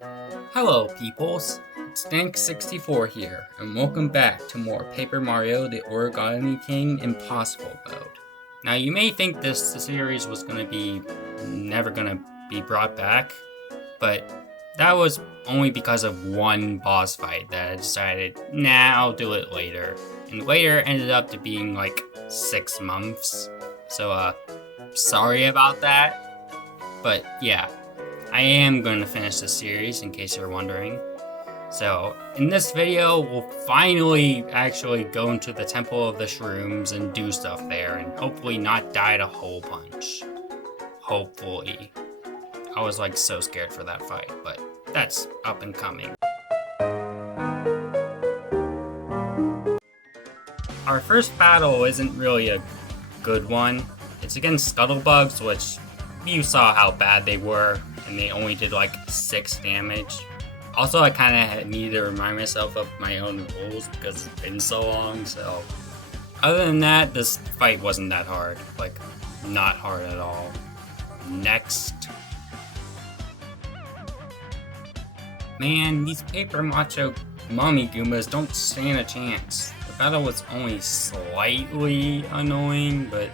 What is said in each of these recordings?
Hello peoples, it's Dank64 here, and welcome back to more Paper Mario the Origami King Impossible mode. Now you may think this series was never gonna be brought back, but that was only because of one boss fight that I decided, nah, I'll do it later. And later ended up to being like 6 months, so sorry about that, but yeah. I am going to finish this series, in case you're wondering. So, in this video, we'll finally actually go into the Temple of the Shrooms and do stuff there, and hopefully not die to hole punch. Hopefully. I was like so scared for that fight, but that's up and coming. Our first battle isn't really a good one. It's against Scuttlebugs, which you saw how bad they were, and they only did like 6 damage. Also, I kind of need to remind myself of my own rules because it's been so long, so. Other than that, this fight wasn't that hard. Like, not hard at all. Next. Man, these Paper Macho Mummy Goombas don't stand a chance. The battle was only slightly annoying, but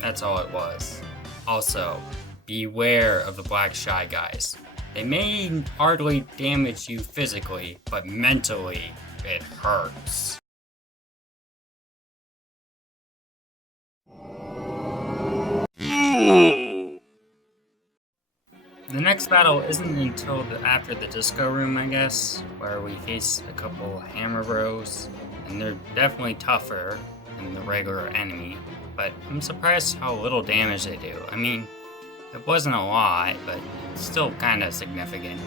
that's all it was. Also, beware of the Black Shy Guys. They may hardly damage you physically, but mentally, it hurts. The next battle isn't until after the disco room, I guess, where we face a couple hammer bros, and they're definitely tougher than the regular enemy, but I'm surprised how little damage they do. I mean, it wasn't a lot, but still kind of significant.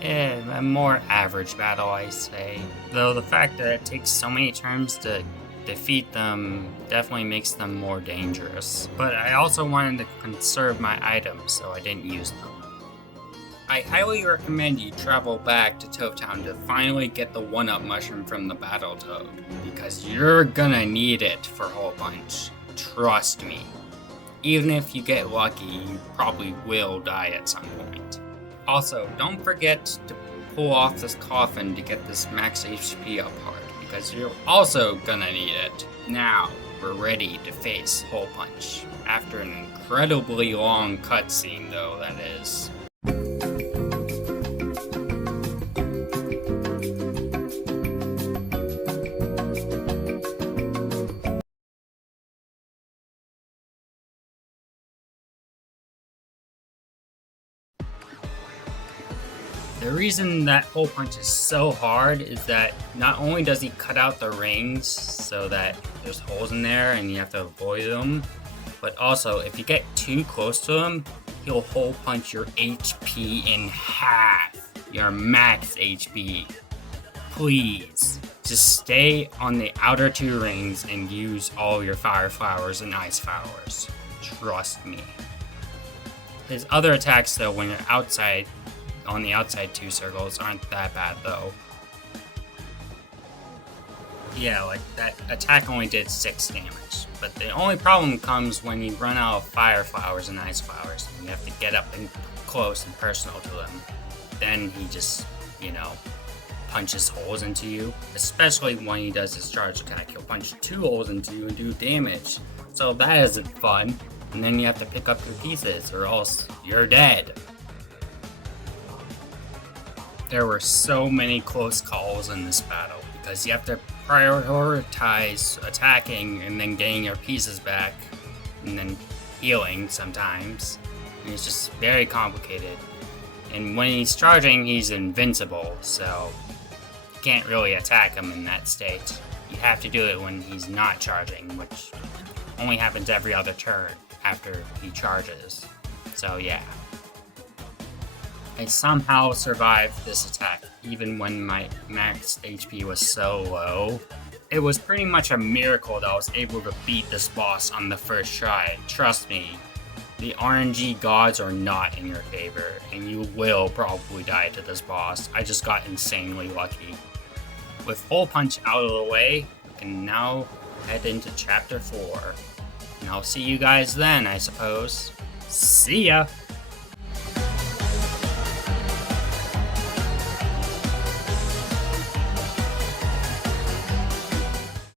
A more average battle, I say. Though the fact that it takes so many turns to defeat them definitely makes them more dangerous. But I also wanted to conserve my items, so I didn't use them. I highly recommend you travel back to Toad Town to finally get the 1-up mushroom from the Battle Toad, because you're gonna need it for Hole Punch. Trust me. Even if you get lucky, you probably will die at some point. Also, don't forget to pull off this coffin to get this max HP up heart, because you're also gonna need it. Now, we're ready to face Hole Punch. After an incredibly long cutscene, though, that is. The reason that Hole Punch is so hard is that not only does he cut out the rings so that there's holes in there and you have to avoid them, but also if you get too close to him, he'll Hole Punch your HP in half, your max HP. Please, just stay on the outer 2 rings and use all your fire flowers and ice flowers. Trust me. His other attacks though, when you're outside, on the outside 2 circles, aren't that bad though. Yeah, like that attack only did 6 damage, but the only problem comes when you run out of fire flowers and ice flowers and you have to get up and close and personal to them. Then he just, punches holes into you, especially when he does his charge attack. He'll punch 2 holes into you and do damage, so that isn't fun. And then you have to pick up your pieces or else you're dead. There were so many close calls in this battle because you have to prioritize attacking and then getting your pieces back and then healing sometimes. And it's just very complicated. And when he's charging, he's invincible, so you can't really attack him in that state. You have to do it when he's not charging, which only happens every other turn after he charges. So yeah. I somehow survived this attack, even when my max HP was so low. It was pretty much a miracle that I was able to beat this boss on the first try. Trust me, the RNG gods are not in your favor, and you will probably die to this boss. I just got insanely lucky. With Hole Punch out of the way, we can now head into Chapter 4. And I'll see you guys then, I suppose. See ya!